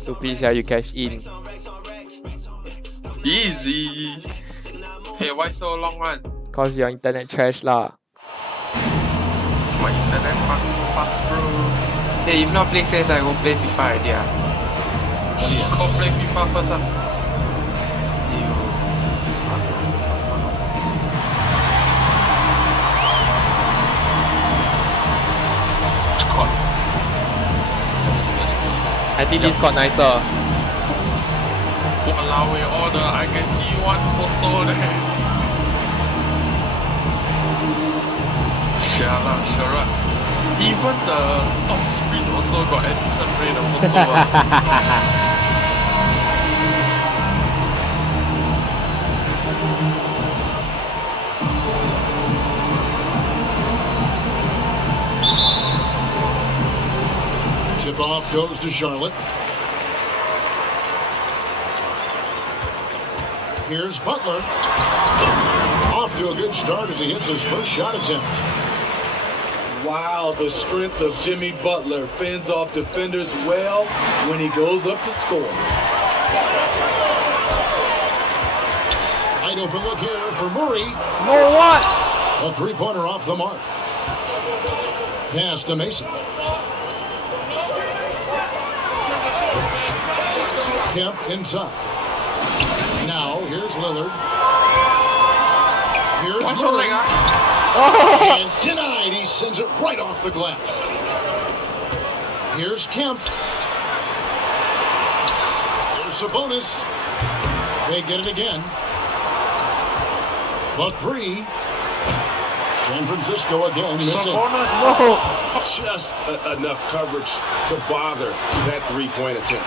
Soupy sia, you cash in. Easy. Hey, why so long one? Cause your internet trash lah. My internet fucking fast, bro. Hey, if not playing CS, I go play FIFA already. Go play FIFA first. I think this got nicer. Walao eh, order. I can see one photo there. Sialah, Sherrod. Even the top screen also got Edison Ray the photo. Tip off goes to Charlotte. Here's Butler. Off to a good start as he hits his first shot attempt. Wow, the strength of Jimmy Butler fends off defenders well when he goes up to score. Wide open look here for Murray. No what? A three-pointer off the mark. Pass to Mason. Kemp inside. Now, here's Lillard. Here's Murray. And denied. He sends it right off the glass. Here's Kemp. Here's Sabonis. They get it again. The three. San Francisco again missing. Just enough coverage to bother that three-point attempt.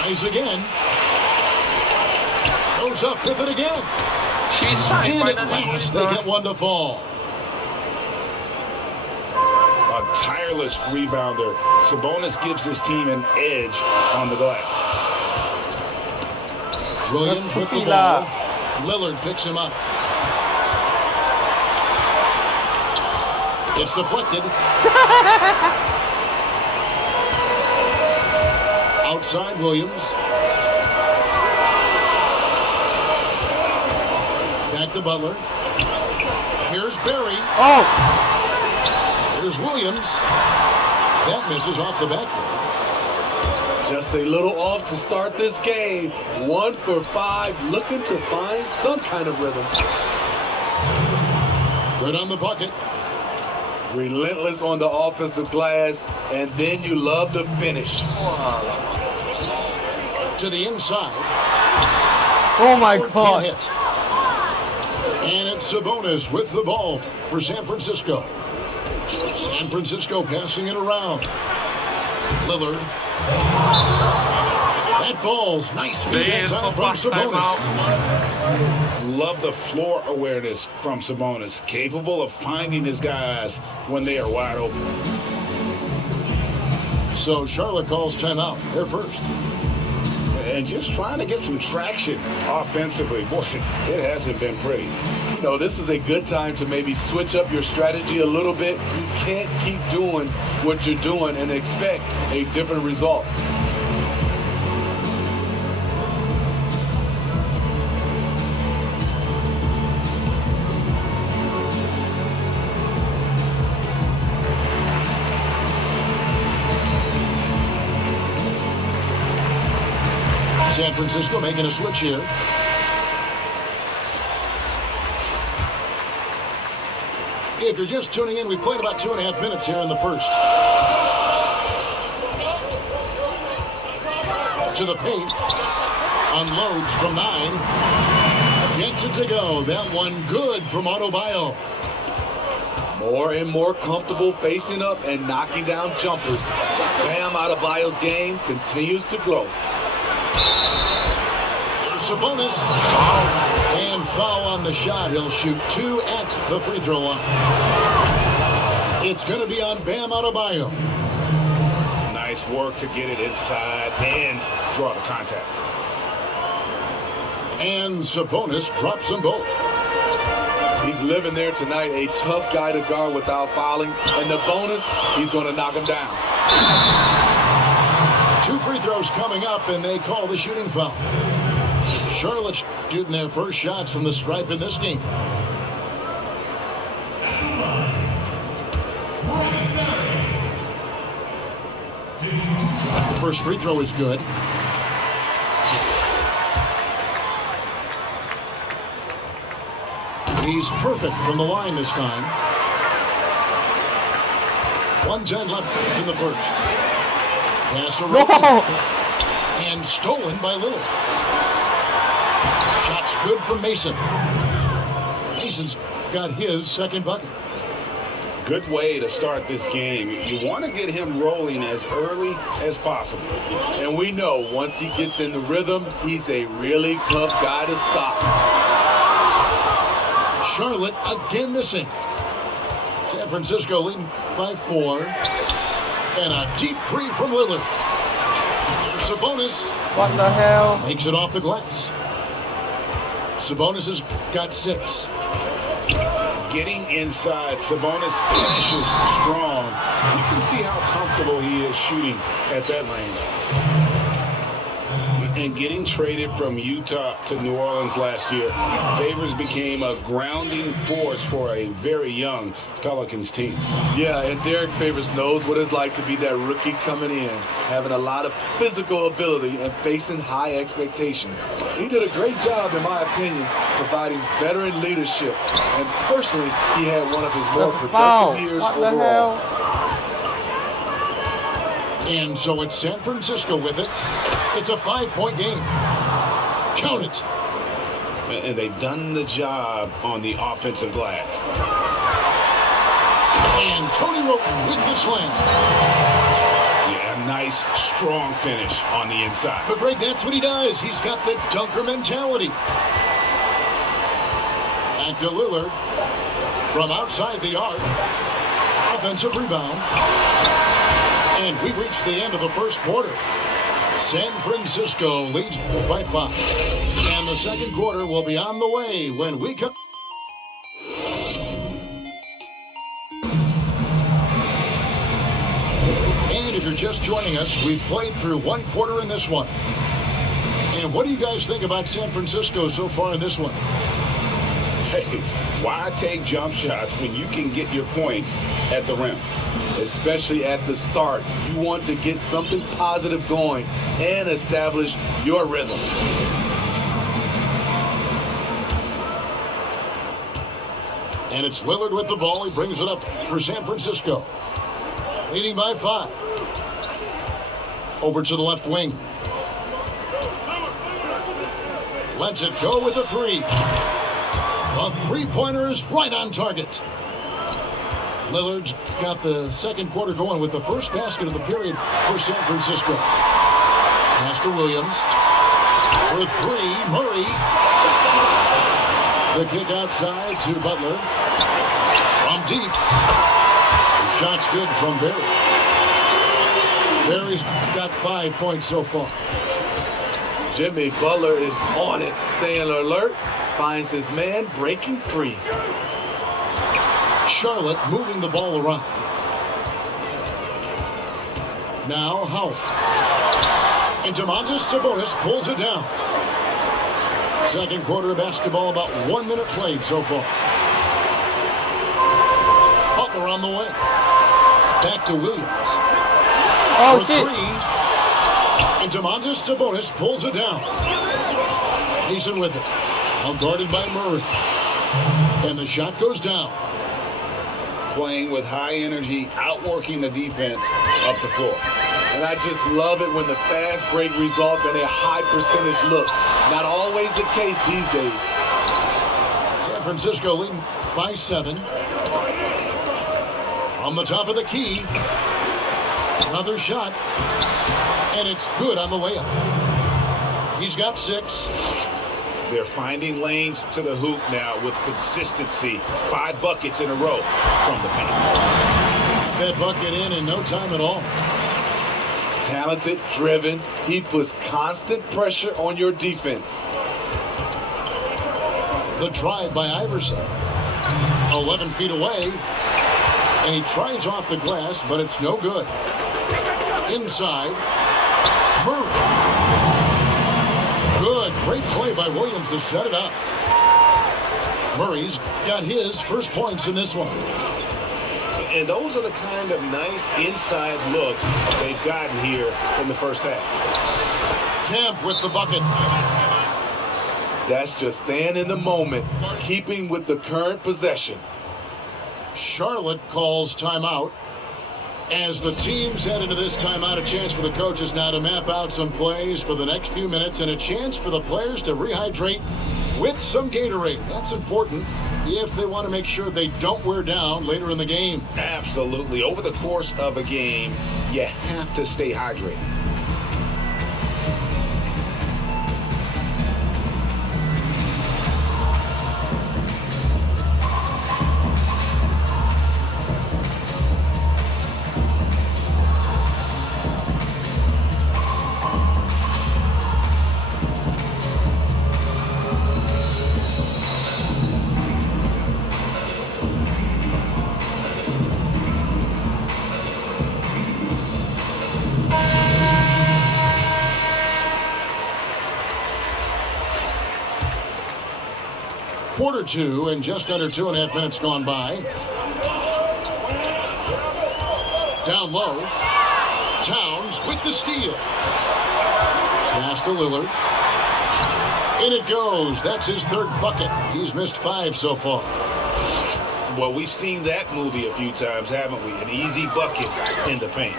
Tries again. Goes up with it again. She's signed And by at the last, they get one to fall. A tireless rebounder. Sabonis gives his team an edge on the glass. Williams with the ball. Lillard picks him up. It's deflected. Outside Williams. Back to Butler. Here's Barry. Oh! Here's Williams. That misses off the backboard. Just a little off to start this game. 1 for 5, looking to find some kind of rhythm. Good on the bucket. Relentless on the offensive glass, and then you love the finish. To the inside. Oh my Can't god. hit. And it's Sabonis with the ball for San Francisco. San Francisco passing it around. Lillard. That falls. Nice feed that time from Sabonis. Love the floor awareness from Sabonis. Capable of finding his guys when they are wide open. So Charlotte calls timeout. They're first. And just trying to get some traction offensively. Boy, it hasn't been pretty. You know, this is a good time to maybe switch up your strategy a little bit. You can't keep doing what you're doing and expect a different result. San Francisco making a switch here. If you're just tuning in, we played about 2.5 minutes here in the first. To the paint. Unloads from 9. Gets it to go. That one good from Adebayo. More and more comfortable facing up and knocking down jumpers. Bam Adebayo's game continues to grow. Here's Sabonis. And foul on the shot. He'll shoot 2 at the free throw line. It's going to be on Bam Adebayo. Nice work to get it inside and draw the contact. And Sabonis drops them both. He's living there tonight, a tough guy to guard without fouling. And the bonus, he's going to knock him down. 2 free throws coming up, and they call the shooting foul. Charlotte shooting their first shots from the stripe in this game. The first free throw is good. He's perfect from the line this time. 1:10 left in the first. Pass to No! Roten. And stolen by Lillard. Shot's good from Mason. Mason's got his second bucket. Good way to start this game. You want to get him rolling as early as possible. And we know once he gets in the rhythm, he's a really tough guy to stop. Charlotte again missing. San Francisco leading by 4. And a deep three from Lillard. Here's Sabonis. What the hell? Makes it off the glass. Sabonis has got 6. Getting inside, Sabonis finishes strong. You can see how comfortable he is shooting at that range. And getting traded from Utah to New Orleans last year, Favors became a grounding force for a very young Pelicans team. Yeah, and Derek Favors knows what it's like to be that rookie coming in, having a lot of physical ability and facing high expectations. He did a great job, in my opinion, providing veteran leadership. And personally, he had one of his more Foul. productive years What the overall. hell? And so it's San Francisco with it. It's a 5-point game. Count it. And they've done the job on the offensive glass. And Tony Roten with the slam. Yeah, a nice, strong finish on the inside. But Greg, that's what he does. He's got the dunker mentality. Back to Lillard from outside the arc. Offensive rebound. And we've reached the end of the first quarter. San Francisco leads by 5. And the second quarter will be on the way when we come. And if you're just joining us, we've played through one quarter in this one. And what do you guys think about San Francisco so far in this one? Hey, why take jump shots when you can get your points at the rim? Especially at the start. You want to get something positive going and establish your rhythm. And it's Lillard with the ball. He brings it up for San Francisco. Leading by 5. Over to the left wing. Lets it go with a 3. A three-pointer is right on target. Lillard's got the second quarter going with the first basket of the period for San Francisco. Pass to Williams. For 3, Murray. The kick outside to Butler. From deep. The shot's good from Barry. Barry's got 5 points so far. Jimmy Butler is on it, staying alert, finds his man breaking free. Charlotte moving the ball around. Now Howard. And Domantas Sabonis pulls it down. Second quarter of basketball, about 1 minute played so far. Butler on the way. Back to Williams. Oh, For shit. 3. And Domantas Sabonis pulls it down. Mason with it. Now guarded by Murray. And the shot goes down. Playing with high energy, outworking the defense up the floor. And I just love it when the fast break results in a high percentage look. Not always the case these days. San Francisco leading by 7. From the top of the key. Another shot. And it's good on the layup. He's got 6. They're finding lanes to the hoop now with consistency. 5 buckets in a row from the paint. That bucket in no time at all. Talented, driven, he puts constant pressure on your defense. The drive by Iverson. 11 feet away. And he tries off the glass, but it's no good. Inside. Murray. Good. Great play by Williams to set it up. Murray's got his first points in this one. And those are the kind of nice inside looks they've gotten here in the first half. Kemp with the bucket. That's just staying in the moment, keeping with the current possession. Charlotte calls timeout. As the teams head into this timeout, a chance for the coaches now to map out some plays for the next few minutes and a chance for the players to rehydrate with some Gatorade. That's important if they want to make sure they don't wear down later in the game. Absolutely. Over the course of a game, you have to stay hydrated. Quarter two and just under 2.5 minutes gone by. Down low. Towns with the steal. Pass to Lillard. In it goes. That's his third bucket. He's missed 5 so far. Well, we've seen that movie a few times, haven't we? An easy bucket in the paint.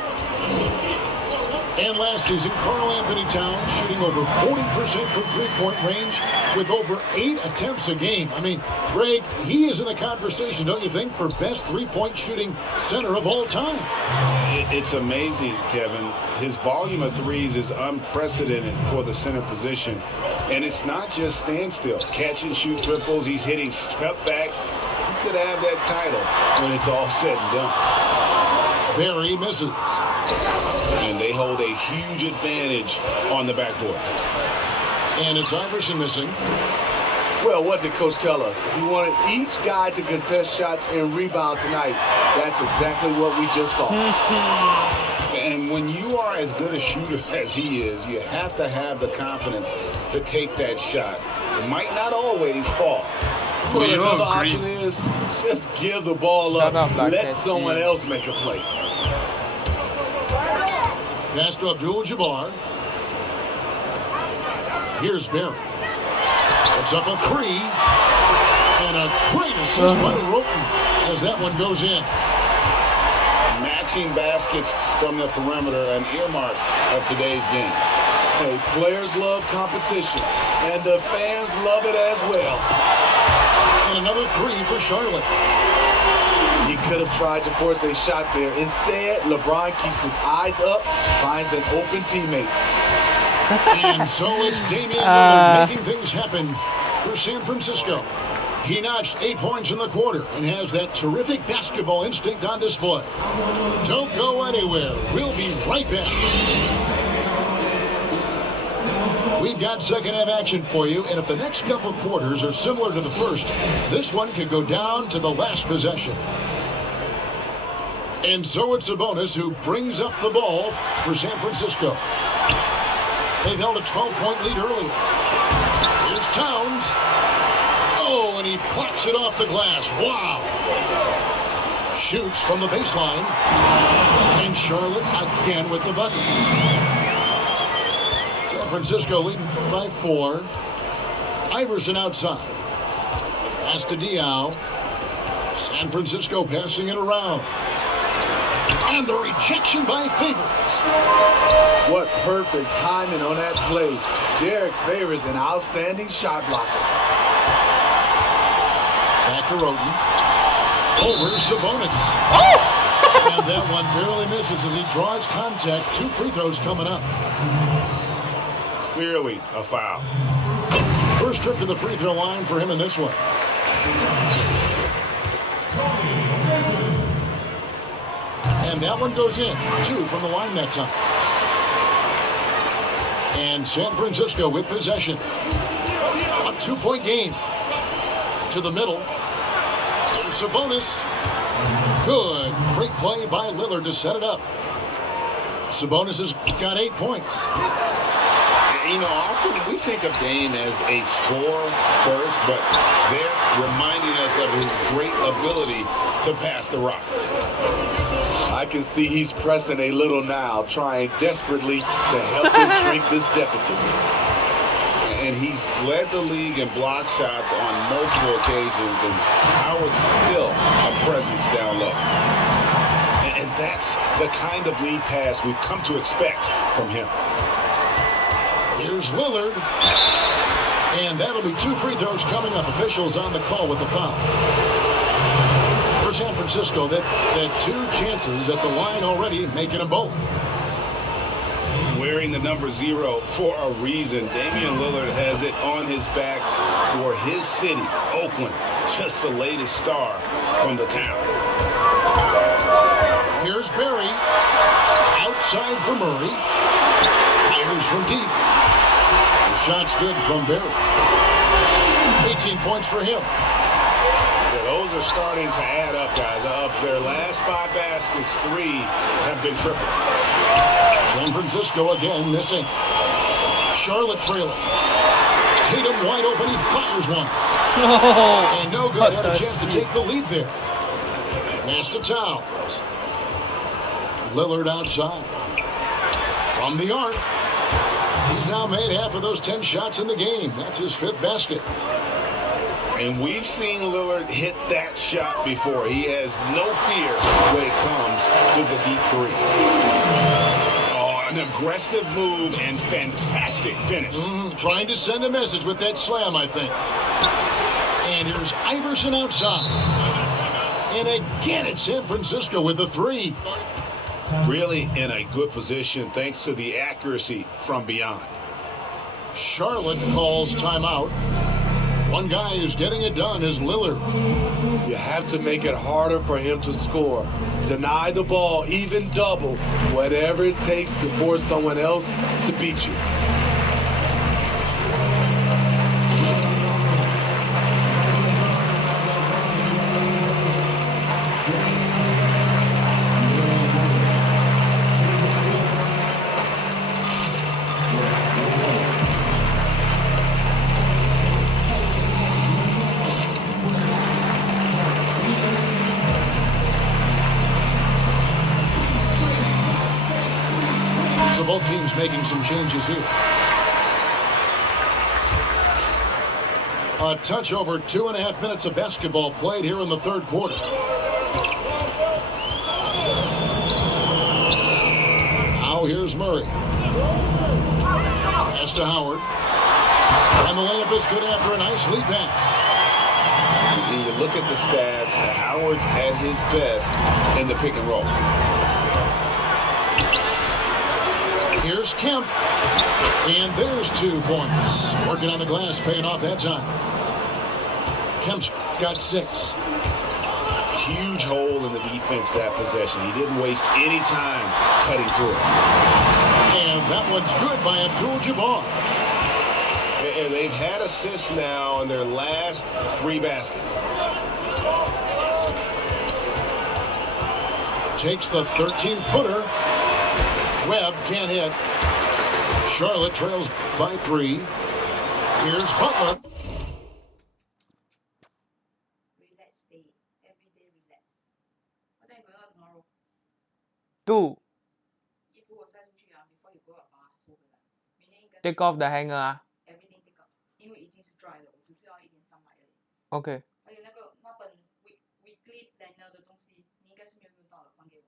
And last season, Karl Anthony Towns shooting over 40% from three-point range with over 8 attempts a game. I mean, Greg, he is in the conversation, don't you think, for best three-point shooting center of all time? It's amazing, Kevin. His volume of threes is unprecedented for the center position. And it's not just standstill. Catch and shoot triples. He's hitting step backs. He could have that title when it's all said and done. Barry misses. And they hold a huge advantage on the backboard. And it's Iverson missing. Well, what did Coach tell us? He wanted each guy to contest shots and rebound tonight. That's exactly what we just saw. And when you are as good a shooter as he is, you have to have the confidence to take that shot. It might not always fall. But We all another agree. option is just give the ball Shut up. up, Black Let Cat. someone else make a play. Pass to Abdul-Jabbar. Here's Barry. It's up a 3. And a great assist by Roten as that one goes in. Matching baskets from the perimeter, an earmark of today's game. Hey, players love competition, and the fans love it as well. And another 3 for Charlotte. He could have tried to force a shot there. Instead, LeBron keeps his eyes up, finds an open teammate. And so it's Damian Lillard making things happen for San Francisco. He notched 8 points in the quarter and has that terrific basketball instinct on display. Don't go anywhere. We'll be right back. We've got second half action for you, and if the next couple quarters are similar to the first, this one could go down to the last possession. And so it's Sabonis who brings up the ball for San Francisco. They've held a 12-point lead earlier. Here's Towns. Oh, and he plucks it off the glass. Wow. Shoots from the baseline. And Charlotte again with the bucket. San Francisco leading by 4. Iverson outside. Pass to Diaw. San Francisco passing it around. And the rejection by Favors. What perfect timing on that play. Derek Favors, an outstanding shot blocker. Back to Roten. Over Sabonis. And that one barely misses as he draws contact. 2 free throws coming up. Clearly a foul. First trip to the free throw line for him in this one. And that one goes in. 2 from the line that time. And San Francisco with possession. A 2-point game. To the middle. There's Sabonis. Good. Great play by Lillard to set it up. Sabonis has got 8 points. You know, often we think of Dame as a scorer first, but they're reminding us of his great ability to pass the rock. I can see he's pressing a little now, trying desperately to help him shrink this deficit. And he's led the league in block shots on multiple occasions, and Howard's still a presence down low. And that's the kind of lead pass we've come to expect from him. Here's Lillard. And that'll be 2 free throws coming up. Officials on the call with the foul. For San Francisco, that 2 chances at the line already, making them both. Wearing the number 0 for a reason. Damian Lillard has it on his back for his city, Oakland. Just the latest star from the town. Here's Barry. Outside for Murray. Fires from deep. The shot's good from Barry. 18 points for him. Yeah, those are starting to add up, guys. Of their last 5 baskets, 3 have been triple. San Francisco again missing. Charlotte trailing. Tatum wide open. He fires one. And no good. Had a chance to take the lead there. Pass to Towns. Lillard outside. From the arc. He's now made half of those 10 shots in the game. That's his 5th basket. And we've seen Lillard hit that shot before. He has no fear when it comes to the deep 3. Oh, an aggressive move and fantastic finish. Trying to send a message with that slam, I think. And here's Iverson outside. And again, it's San Francisco with a 3. Really in a good position thanks to the accuracy from beyond. Charlotte calls timeout. One guy who's getting it done is Lillard. You have to make it harder for him to score. Deny the ball, even double, whatever it takes to force someone else to beat you. So both teams making some changes here. A touch over 2.5 minutes of basketball played here in the 3rd quarter. Now here's Murray. Pass to Howard. And the layup is good after a nice lead pass. When you look at the stats, Howard's at his best in the pick and roll. Here's Kemp. And there's 2 points. Working on the glass, paying off that time. Kemp's got 6. Huge hole in the defense that possession. He didn't waste any time cutting to it. And that one's good by Abdul-Jabbar. And they've had assists now in their last 3 baskets. Takes the 13-footer. Webb can't hit. Charlotte trails by 3. Here's Butler. Relax day. Everyday relax. What time you going out tomorrow? 2. 衣服我塞出去啊 ，before you go out 把它收回来。明天应该是 Take off the hanger 啊。 everything take out，因为已经是 dry 了，我只是要一点上来而已。 OK。还有那本 weekly planner 的东西，你应该是没有用到的，还给我。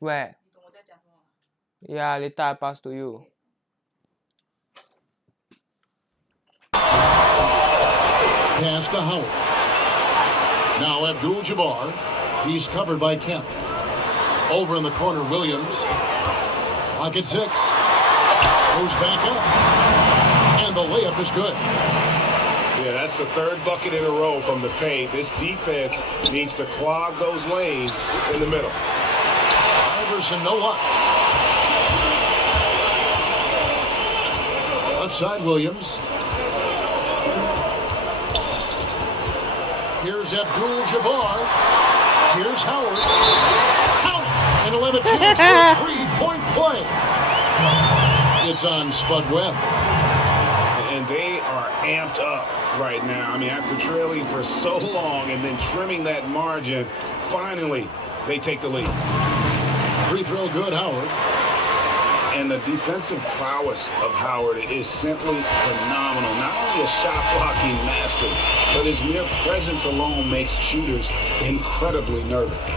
Where? 你懂我在讲什么吗？ Yeah, later I pass to you. Pass to Howard. Now Abdul-Jabbar. He's covered by Kemp. Over in the corner, Williams. Clock at 6. Goes back up. And the layup is good. Yeah, that's the 3rd bucket in a row from the paint. This defense needs to clog those lanes in the middle. Iverson, no luck. Left side, Williams. Here's Abdul-Jabbar. Here's Howard. Count. And he'll have a chance for a three-point play. It's on Spud Webb. And they are amped up right now. I mean, after trailing for so long and then trimming that margin, finally they take the lead. Free throw good, Howard. And the defensive prowess of Howard is simply phenomenal. Not only a shot blocking master, but his mere presence alone makes shooters incredibly nervous.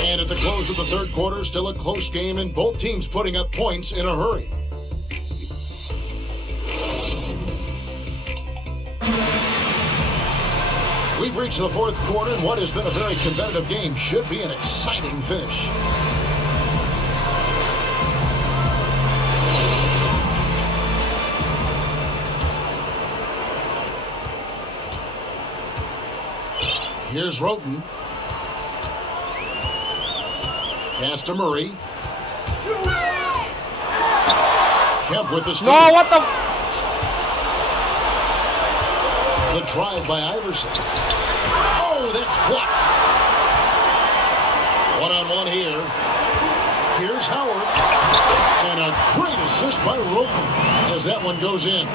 And at the close of the third quarter, still a close game, and both teams putting up points in a hurry. We've reached the fourth quarter, and what has been a very competitive game should be an exciting finish. Here's Roten. Pass to Murray. Kemp with the steal. No, what the? The drive by Iverson. Oh, that's blocked. One-on-one here. Here's Howard. And a great assist by Roten as that one goes in.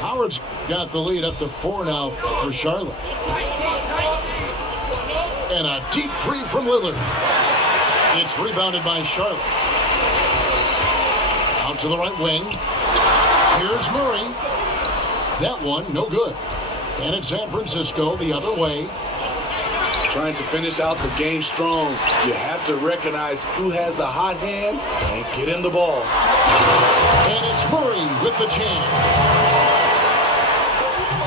Howard's got the lead up to 4 now for Charlotte. And a deep three from Lillard. It's rebounded by Charlotte. Out to the right wing. Here's Murray. That one, no good. And it's San Francisco the other way. Trying to finish out the game strong. You have to recognize who has the hot hand and get him the ball. And it's Murray with the jam.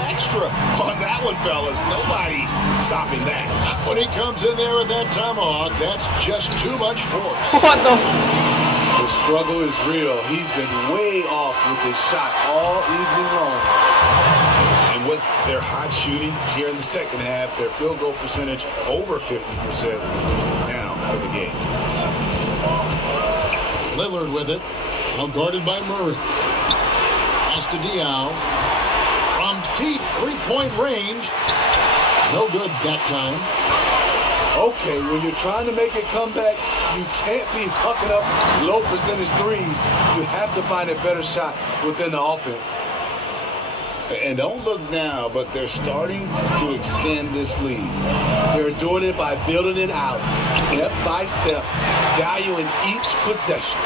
Extra on that one, fellas. Nobody's stopping that. When he comes in there with that tomahawk, that's just too much force. What the? The struggle is real. He's been way off with his shot all evening long. And with their hot shooting here in the second half, their field goal percentage over 50% now for the game. Lillard with it. Now guarded by Murray. Pass to Diaw. From deep three-point range. No good that time. Okay, when you're trying to make a comeback, you can't be hucking up low percentage threes. You have to find a better shot within the offense. And don't look now, but they're starting to extend this lead. They're doing it by building it out, step by step, valuing each possession.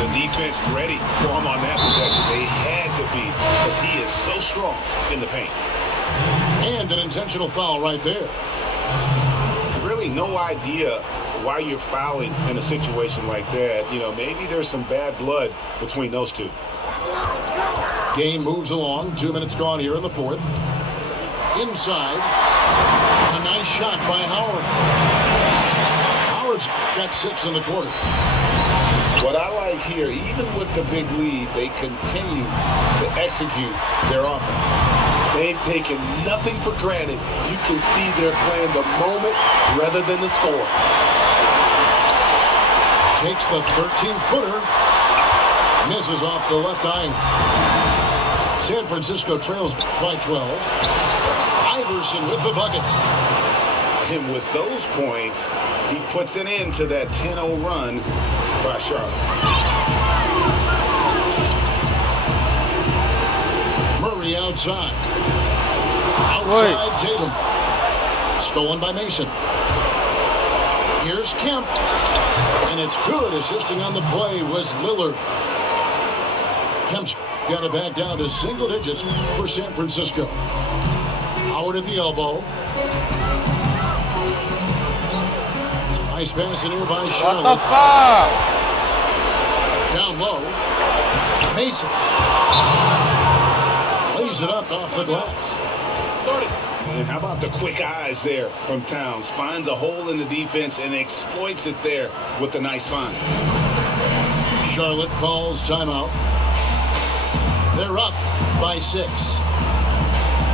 The defense ready for him on that possession. They had to be, because he is so strong in the paint. And an intentional foul right there. Really no idea why you're fouling in a situation like that. You know, maybe there's some bad blood between those two. Game moves along. 2 minutes gone here in the fourth. Inside. A nice shot by Howard. Howard's got 6 in the quarter. What I like here, even with the big lead, they continue to execute their offense. They've taken nothing for granted. You can see they're playing the moment rather than the score. Takes the 13-footer. Misses off the left iron. San Francisco trails by 12. Iverson with the bucket. And with those points, he puts an end to that 10-0 run by Charlotte. Murray outside. Outside Tatum. Stolen by Mason. Here's Kemp. And it's good. Assisting on the play was Lillard. Kemp's got it back down to single digits for San Francisco. Howard at the elbow. Nice pass in here by What the Charlotte. fuck? Down low. Mason. Lays it up off the glass. And how about the quick eyes there from Towns? Finds a hole in the defense and exploits it there with a nice find. Charlotte calls timeout. They're up by 6.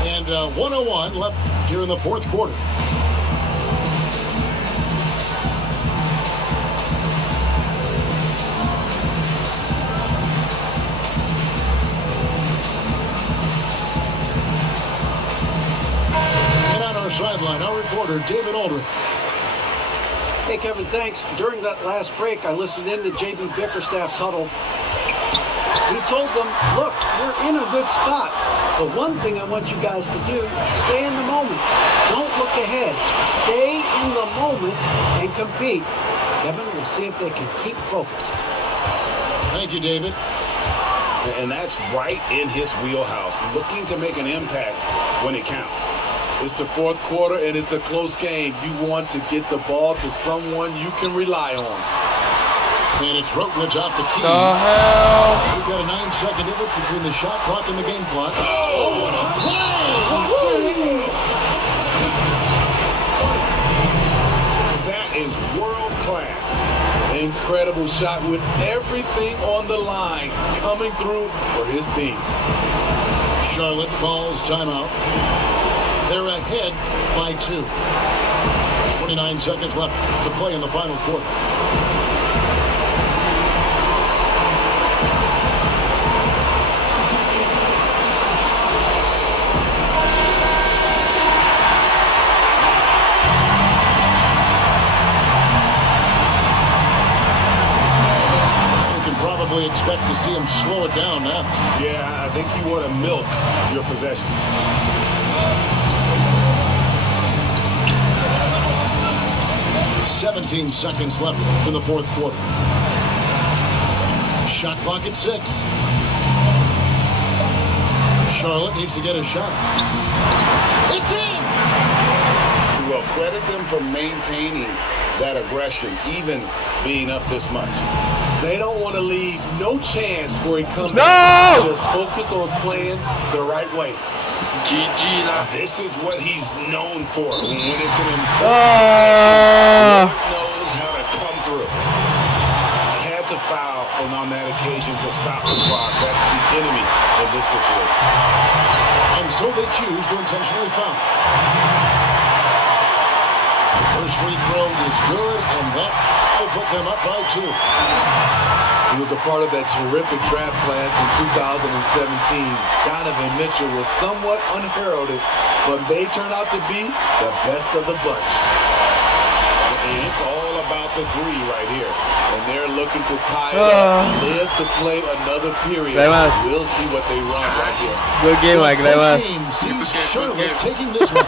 And 1:01 left here in the fourth quarter. And on our sideline, our reporter, David Aldridge. Hey, Kevin, thanks. During that last break, I listened in to J.B. Bickerstaff's huddle. He told them, look, we're in a good spot. The one thing I want you guys to do, stay in the moment. Don't look ahead. Stay in the moment and compete. Kevin, we'll see if they can keep focused. Thank you, David. And that's right in his wheelhouse, looking to make an impact when it counts. It's the fourth quarter, and it's a close game. You want to get the ball to someone you can rely on. And it's Rutledge out the key. The hell? We've got a 9-second difference between the shot clock and the game clock. Oh, what a play! That is world class. Incredible shot with everything on the line coming through for his team. Charlotte calls timeout. They're ahead by 2. 29 seconds left to play in the final quarter. We expect to see him slow it down now. Yeah, I think you want to milk your possessions. "17 seconds left in the fourth quarter. Shot clock at 6. Charlotte needs to get a shot. It's in! Well, credit them for maintaining that aggression, even being up this much. They don't want to leave no chance for a comeback. No! Just focus on playing the right way. GG lah. This is what he's known for. When it's an important Ah! he knows how to come through. Had to foul on that occasion to stop the clock. That's the enemy of this situation. And so they choose to intentionally foul. The first free throw is good, and that will put them up by 2. He was a part of that terrific draft class in 2017. Donovan Mitchell was somewhat unheralded, but may turn out to be the best of the bunch. And it's all about the three right here. And they're looking to tie it up, live to play another period. Clemens. We'll see what they run right here. Good game, Mike. This Clemens. team sees Good Charlotte game. taking this one.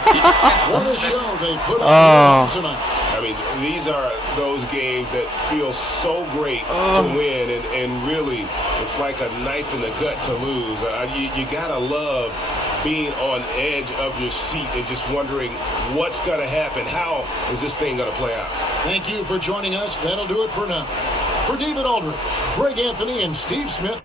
What a show they put Oh. on tonight. I mean, these are those games that feel so great to win, and really, it's like a knife in the gut to lose. You gotta love being on edge of your seat and just wondering what's gonna happen. How is this thing gonna play out? Thank you for joining us. That'll do it for now. For David Aldridge, Greg Anthony, and Steve Smith.